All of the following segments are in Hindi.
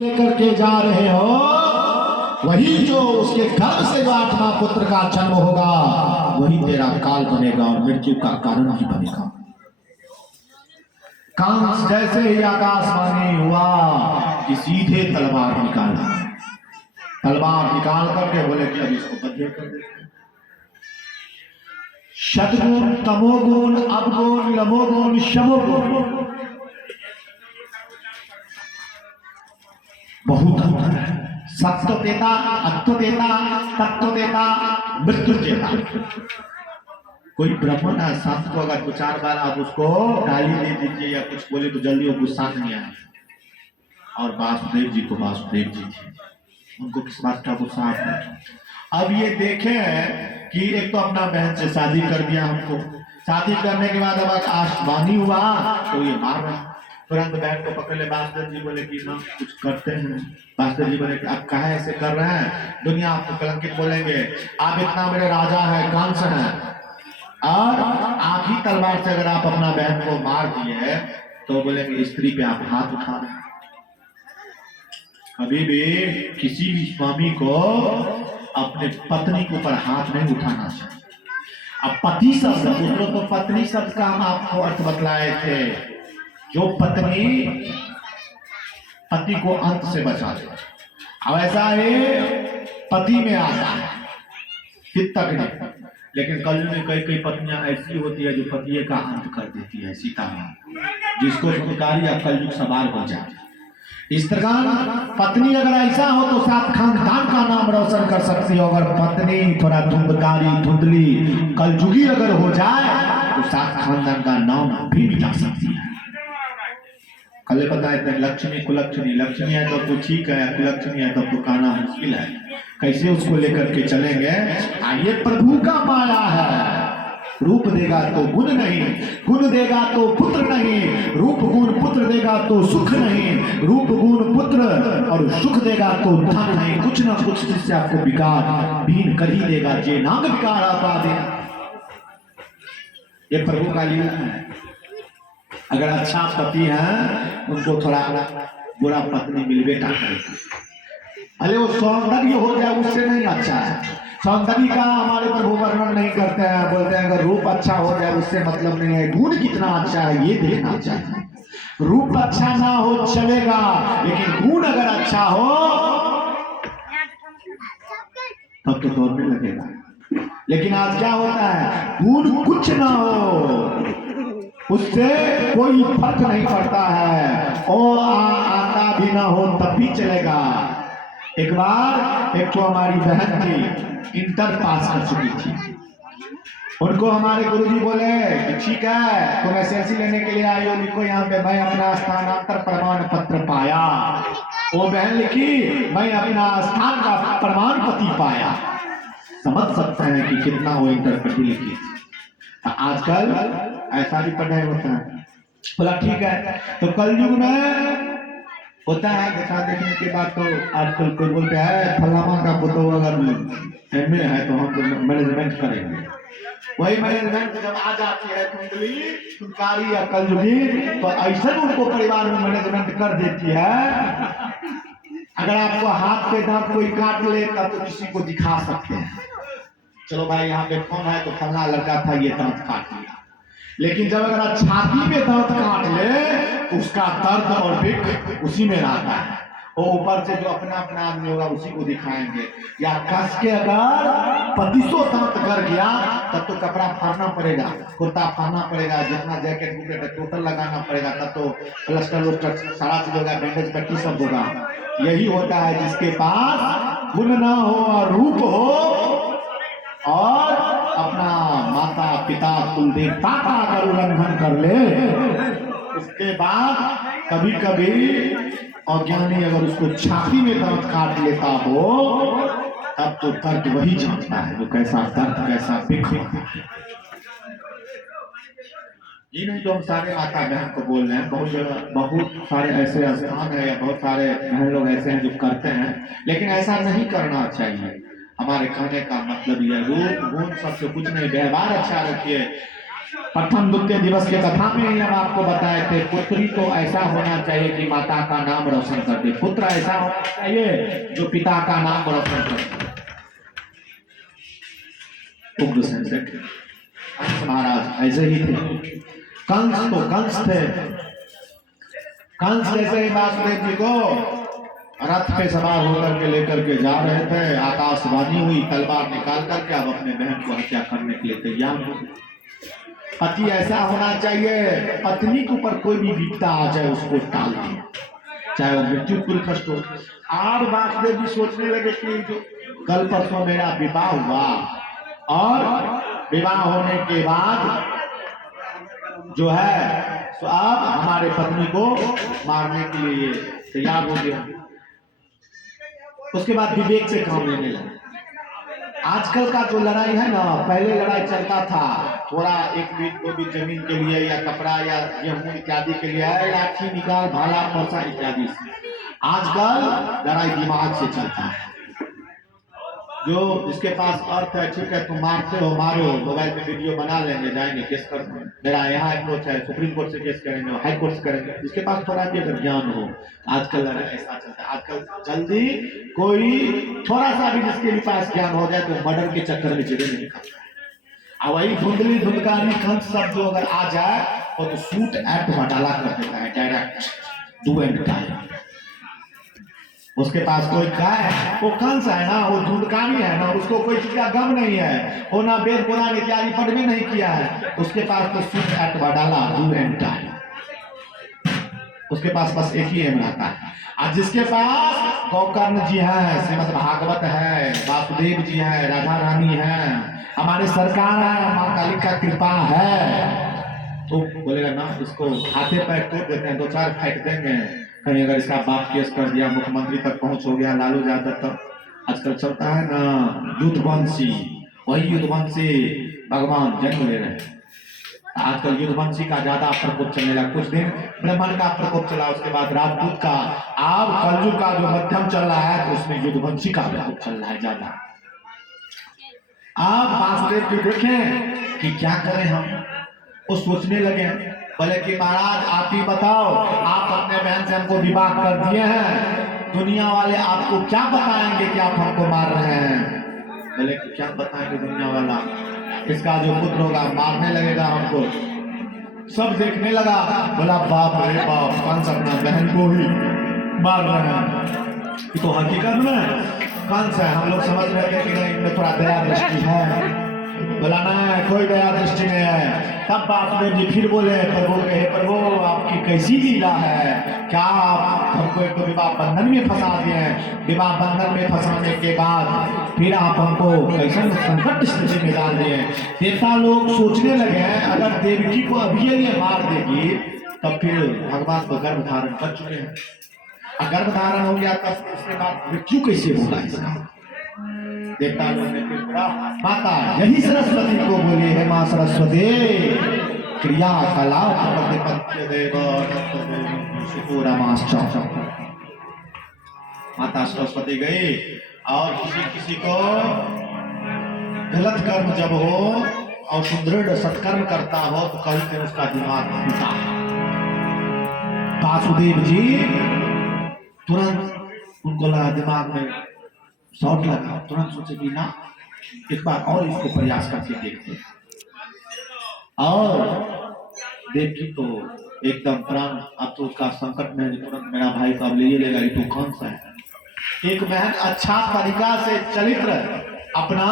लेकर के जा रहे हो, वही जो उसके गर्भ से जो आठवां पुत्र का जन्म होगा वही तेरा काल बनेगा और मृत्यु का कारण भी बनेगा। कंस जैसे ही आकाशवाणी हुआ कि सीधे तलवार निकाला, तलवार निकाल करके बोले कि अब इसको बंधे कर देते। सदगुण, तमोगुण, अवगुण, लमोगुण, शमोगुण बहुत अंतर है। सत्व देता, अत्व देता, तत्व देता, मृत्यु देता। कोई ब्राह्मण है, संत को अगर दो चार बार आप उसको गाली दे दीजिए या कुछ बोले तो जल्दी वो गुस्सा नहीं आए। और वासुदेव जी को वासुदेव जी थे, उनको किस बात का गुस्सा आता है। अब ये देखें कि एक तो अपना बहन से शादी कर दिया, हमको शादी करने के बाद अब आशवानी हुआ तो ये मार रहा। तुरंत बहन को पकड़ ले। वासुदेव जी बोले कि ना कुछ करते हैं। वासुदेव जी बोले कि आप कहे ऐसे कर रहे हैं, दुनिया आपको कलंकित बोलेंगे। आप इतना बड़े राजा है, कंस हैं, और आप ही तलवार से अगर आप अपना बहन को मार दिए तो बोलेंगे स्त्री पे आप हाथ उठा रहे हैं। कभी भी किसी भी स्वामी को अपने पत्नी के ऊपर हाथ नहीं उठाना चाहिए। अब पति शब्द, दूसरों को पत्नी शब्द का हम आपको अर्थ बतलाए थे। जो पत्नी पति को अंत से बचा दे। अब ऐसा है पति में आता है तक नहीं, लेकिन कलयुग में कई कई पत्नियां ऐसी होती है जो पति का अंत कर देती है। सीता मां जिसको पुकारी या कलयुग सवार हो जाए। इस तरह पत्नी अगर ऐसा हो तो सात खानदान का नाम रोशन कर सकती हो। अगर पत्नी थोड़ा धुंधकारी, धुंधली, कलयुगी अगर हो जाए तो सात खानदान का नाम भी मिटा सकती है। कल पता है लक्ष्मी कुलक्ष्मी, लक्ष्मी है तो ठीक है, कुलक्ष्मी है तो कहना मुश्किल है। कैसे उसको लेकर के चलेंगे? ये प्रभु का माया है। रूप देगा तो गुण नहीं, गुण देगा तो पुत्र नहीं, रूप गुण पुत्र देगा तो सुख नहीं, रूप गुण पुत्र और सुख देगा तो धन नहीं। कुछ ना कुछ जिससे आपको बिगाड़ बीन कर ही देगा। जे नाग बिगाड़ आपा दे, ये प्रभु का लीला है। अगर अच्छा पति है उनको थोड़ा बुरा पत्नी मिल बेटा करेगी। अरे वो सौंदर्य हो जाए उससे नहीं अच्छा है। सौंदर्य का हमारे प्रभु वर्णन नहीं करते हैं, बोलते हैं अगर रूप अच्छा हो जाए उससे मतलब नहीं है, गुण कितना अच्छा है ये देखना चाहिए। रूप अच्छा ना हो चलेगा, लेकिन गुण अगर अच्छा हो तब तो दौड़ने लगेगा। लेकिन आज क्या होता है, गुण कुछ ना हो उससे कोई फर्क नहीं पड़ता है। और आता भी ना हो तब भी चलेगा। एक बार एक तो हमारी बहन थी, इंटर पास कर चुकी थी। उनको हमारे गुरुजी बोले कि ठीक है तुम एसएलसी लेने के लिए आई हो, लिखो यहाँ पे मैं अपना स्थानांतर प्रमाण पत्र पाया। वो बहन लिखी मैं अपना स्थान का प्रमाण पत्र पाया। समझ सकते हैं कि कितना वो इंटर पढ़ी लिखी। आजकल ऐसा भी पढ़ाई होता है। बोला ठीक है। तो कलयुग में होता है देखा देखने के बाद तो आजकल कोई बोलते हैं फलामा का पुतो अगर एमए है तो हम मैनेजमेंट करेंगे। वही मैनेजमेंट जब आ जाती है कुंडली सुनकारी या कलयुगी तो ऐसा उनको परिवार में मैनेजमेंट कर देती है। अगर आपको हाथ पे दांत कोई काट ले तब तो किसी को दिखा सकते हैं, चलो भाई यहाँ पे कौन है तो फलना लड़का था ये दांत काट लिया। लेकिन जब अगर छाती में दांत काट ले उसका दर्द और बिक उसी में रहता है। वो ऊपर से जो अपना अपना आदमी होगा उसी को दिखाएंगे। या कस के अगर 2500 दांत कर गया तब तो कपड़ा फाड़ना पड़ेगा, कुर्ता फाड़ना पड़ेगा, जितना जैकेट बुकेट टोटल लगाना पड़ेगा, तब तो प्लास्टर वोस्टर सारा चीज होगा, बैंडेज पट्टी सब होगा। यही होता है जिसके पास गुण ना हो और रूप हो और अपना माता पिता कुल देवता का अगर उल्लंघन कर ले उसके बाद कभी कभी अज्ञानी अगर उसको छाती में दर्द काट लेता हो तब तो दर्द वही जानता है जो कैसा दर्द कैसा बिख होता है। ये नहीं तो हम सारे माता बहन को बोल रहे हैं। बहुत जगह बहुत सारे ऐसे स्थान है या बहुत सारे बहन लोग ऐसे हैं जो करते हैं, लेकिन ऐसा नहीं करना चाहिए। हमारे कहने का मतलब यह रूप गुण सबसे कुछ नहीं, व्यवहार अच्छा रखिए। प्रथम द्वितीय दिवस के कथा में ही हम आपको बताए थे, पुत्री तो ऐसा होना चाहिए कि माता का नाम रोशन कर दे, पुत्र ऐसा होना चाहिए जो पिता का नाम रोशन कर दे। उग्र सेंसेट कंस महाराज ऐसे ही थे। कंस तो कंस थे। कंस जैसे ही वासुदेव जी को रथ पे सवार होकर के लेकर के जा रहे थे, आकाशवाणी हुई, तलवार निकाल करके अब अपने बहन को हत्या करने के लिए तैयार हो। पति ऐसा होना चाहिए, पत्नी के ऊपर कोई भी विपदा आ जाए उसको टाल दे, चाहे वो मृत्यु पूरी कष्ट हो। और वासुदेव जी सोचने लगे कि जो कल परसों मेरा विवाह हुआ और विवाह होने के बाद जो है तो अब हमारे पत्नी को मारने के लिए तैयार हो गया। उसके बाद विवेक से काम लेने लगा। आजकल का जो लड़ाई है ना, पहले लड़ाई चलता था थोड़ा एक बीट दो बीट जमीन के लिए या कपड़ा या गेहूं इत्यादि के लिए, लाठी निकाल भाला फौसा इत्यादि। आजकल लड़ाई दिमाग से चलता है। जो जिसके पास अर्थ है, ठीक है तुम मारते हो मारो, मोबाइल पे वीडियो बना लेंगे, जाएंगे केस कर, मेरा यहाँ अप्रोच है, सुप्रीम कोर्ट से केस करेंगे, हाई कोर्ट से करेंगे। जिसके पास थोड़ा भी अगर ज्ञान हो, आजकल ऐसा चलता है। आजकल जल्दी कोई थोड़ा सा भी जिसके भी पास ज्ञान हो जाए तो मर्डर के चक्कर में जगह नहीं निकलता है। वही धुंधली धुंधकारी कंस सब जो अगर आ जाए तो शूट एट घटाला कर देता है, डायरेक्ट डू एंड डाई। उसके पास कोई क्या है, वो कंस है ना, वो धुंधकारी है ना, उसको कोई चीज का गम नहीं है, वो ना वेद पुराण इत्यादि पढ़ भी नहीं किया है। उसके पास तो शूट एट घटाला डू एंड डाई। उसके पास बस एक ही एम रहता है। और जिसके पास गोकर्ण जी है, श्रीमद् भागवत है, वासुदेव जी है, राधा रानी है, हमारे सरकार है, माँ काली का कृपा है, तो बोलेगा ना इसको हाथे पैर तोड़ देते हैं, दो चार फेंक देंगे। कहीं अगर इसका बाप केस कर दिया, मुख्यमंत्री तक पहुंच हो गया, लालू यादव तक आजकल चलता है ना युद्धवंशी, वही युद्धवंशी भगवान जन्म ले रहे हैं। आजकल युद्धवंशी का ज्यादा प्रकोप चलने लगा। कुछ दिन ब्राह्मण का प्रकोप चला, उसके बाद राजपूत का, अब कलयुग का जो मध्यम चल रहा है तो उसमें युद्धवंशी का प्रकोप चल रहा है ज्यादा। आप वासुदेव जी देखें कि क्या करें हम, वो सोचने लगे, बोले कि महाराज आप ही बताओ, आप अपने बहन से हमको विवाह कर दिए हैं, दुनिया वाले आपको क्या बताएंगे कि आप हमको मार रहे हैं। बोले कि क्या बताएंगे दुनिया वाला, इसका जो पुत्र होगा मारने लगेगा हमको। सब देखने लगा, बोला बाप रे बाप, कंस अपना बहन को ही मार रहे हैं। तो हकीकत में कंस है, हम लोग समझ रहे हैं कि नहीं इनमें थोड़ा दया दृष्टि है। बोला ना कोई दया दृष्टि नहीं है। तब वासुदेव जी फिर बोले प्रभु, कहे प्रभु आपकी कैसी लीला है, क्या आप हमको एक तो विवाह बंधन में फंसा दिए, विवाह बंधन में फंसाने के बाद फिर आप हमको कैसे संकट स्थिति में डाल दिए। देवता लोग सोचने लगे अगर देवकी को अभी ये मार देगी तब फिर भगवान तो गर्भ धारण कर चुके हैं, गर्भ धारण हो गया तब उसके बाद मृत्यु कैसे होगा इसका। देवता लोग ने फिर माता यही सरस्वती को बोली है, माँ सरस्वती क्रिया कलाप प्रतिपत्य देव माता सरस्वती गई और किसी को गलत कर्म जब हो और सुदृढ़ सत्कर्म करता हो तो कहते हैं उसका दिमाग खुलता है। वासुदेव जी तुरंत उनको लगा दिमाग में शॉट लगा, तुरंत सोचे कि ना एक बार और इसको प्रयास करके देखते हैं। और देखी तो एकदम प्राण, अब तो उसका संकट में तुरंत मेरा भाई को अब ले लेगा, ये तो कौन सा है। एक बहन अच्छा तरीका से चरित्र अपना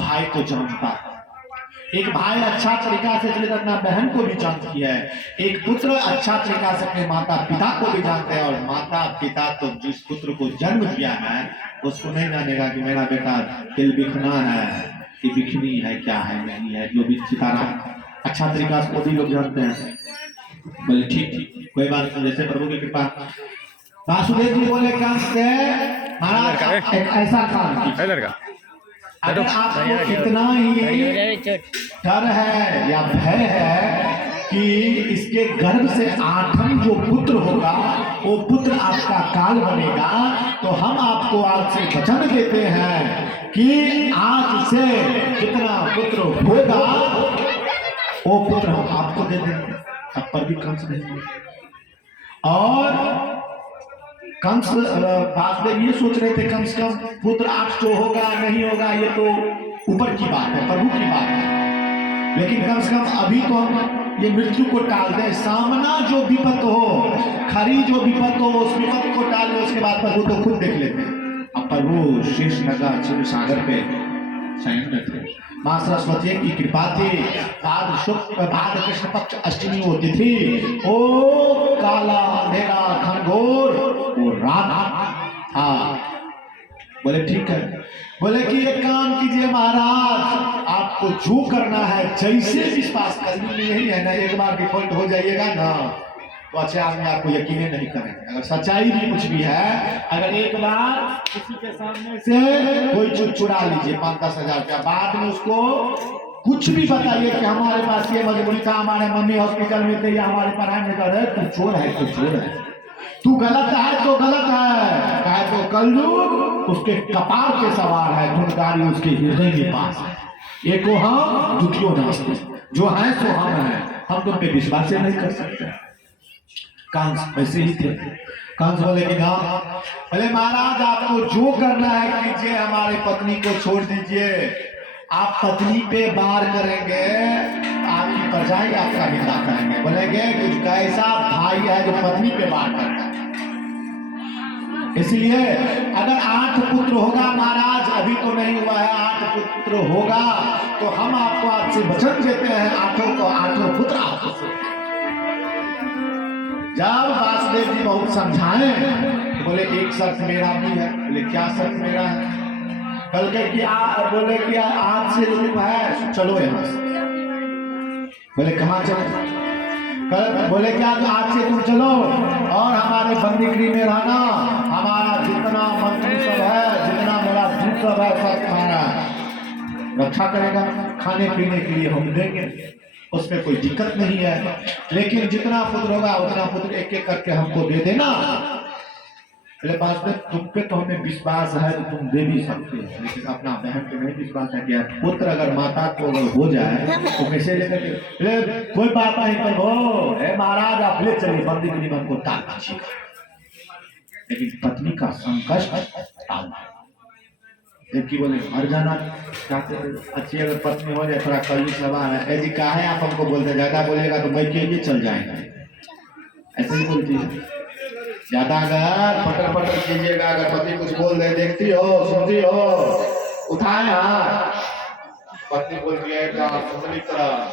भाई को जानता है, एक भाई अच्छा तरीका से चरित्र अपना बहन को भी जानती है, एक पुत्र अच्छा तरीका से अपने माता पिता को भी जानते हैं। और माता पिता तो जिस पुत्र को जन्म दिया है उसको नहीं जानेगा कि मेरा बेटा दिल बिखना है कि बिखनी है, क्या है नहीं है, जो भी सितारा अच्छा तरीका से वो भी लोग जानते हैं। बोले ठीक ठीक कोई बात नहीं, जैसे प्रभु की कृपा। वासुदेव जी बोले कंस से महाराज एक ऐसा काम कीजिए, अगर आपको इतना ही डर है या भय है कि इसके गर्भ से 8वां जो पुत्र होगा वो पुत्र आपका काल बनेगा, तो हम आपको आज से वचन देते हैं कि आज से जितना पुत्र होगा वो पुत्र हम आपको दे देंगे, तब पर भी कंस नहीं बोले। और कंस वासुदेव ये सोच रहे थे कंस का पुत्र आज तो होगा नहीं होगा ये तो ऊपर की बात है, प्रभु की बात है, लेकिन कम से कम अभी तो हम ये मृत्यु को टाल दें, सामना जो विपत हो, खरी जो विपत हो उस विपत को टाल दे, उसके बाद प्रभु तो खुद देख लेते हैं। अब प्रभु शेष नगर क्षीर सागर पे शयन में थे, माँ सरस्वती की कृपा थी, भाद्र कृष्ण पक्ष अष्टमी होती थी, ओ काला अंधेरा घनघोर वो रात था। बोले ठीक है, बोले कि एक काम कीजिए महाराज, आपको जो करना है जैसे विश्वास करनी यही है ना, एक बार डिफॉल्ट हो जाइएगा ना तो अच्छे आदमी आपको यकीन नहीं करेंगे। अगर सच्चाई भी कुछ भी है, अगर एक बार किसी के सामने से कोई चीज चुरा लीजिए 5-10 हजार रुपया, बाद में उसको कुछ भी बताइए कि हमारे पास ये मजबूरी था, हमारे मम्मी हॉस्पिटल में थे या हमारे पढ़ाई में कर रहे, तू चोर है तो चोर है, तू गलत है तो गलत है, कहे तो कलयुग उसके कपार पे सवार है, धुनकारी उसके हृदय के पास है। एको हम दुखियों नास्ते, जो है सो हम है, हम तुम पे विश्वास नहीं कर सकते। कंस वैसे ही थे। कंस बोले कि ना, बोले महाराज आपको जो करना है कीजिए, हमारे पत्नी को छोड़ दीजिए, आप पत्नी पे वार करेंगे आपकी प्रजाएं आपका निंदा करेंगे, बोलेंगे कुछ कैसा भाई है जो पत्नी पे वार करता है। इसलिए अगर 8 पुत्र होगा महाराज, अभी तो नहीं हुआ है, 8 पुत्र होगा तो हम आपको आपसे वचन देते हैं, 8 पुत्र आपको। जब वासुदेव जी बहुत समझाए तो बोले एक शर्त मेरा भी है। बोले क्या शर्त मेरा है? बोले कि आज से जो है चलो यहाँ से। बोले कहाँ चलो? बोले क्या आज से तुम चलो और हमारे बंदीगृह में रहना, हमारा जितना मंत्री सब है, जितना मेरा दूध सब है, सब तुम्हारा रक्षा करेगा, खाने पीने के लिए हम देंगे, उसमें कोई दिक्कत नहीं है, लेकिन जितना पुत्र होगा उतना पुत्र एक एक करके हमको दे देना। बोले वास्तव तुम पे तो हमें विश्वास है तो तुम दे भी सकते हो, लेकिन अपना बहन पे नहीं विश्वास है। क्या पुत्र अगर माता को अगर हो जाए तो कैसे लेकर कोई बात नहीं पर हो महाराज आप ले चलिए बंदी के निबंध को टाल दीजिएगा, लेकिन पत्नी का संकट टाल। एक बोले मर जाना चाहते अच्छी अगर पत्नी हो जाए, थोड़ा कलयुग सवाल है, ऐसी कहा है आप हमको बोलते, ज्यादा बोलेगा तो मैं के लिए चल जाएंगे, ऐसे ही बोलती है। ज्यादा अगर पटर पटर कीजिएगा, अगर पति कुछ बोल दे, देखती हो सुनती हो, उठाए हाथ, पत्नी बोलती है सुनने की तरह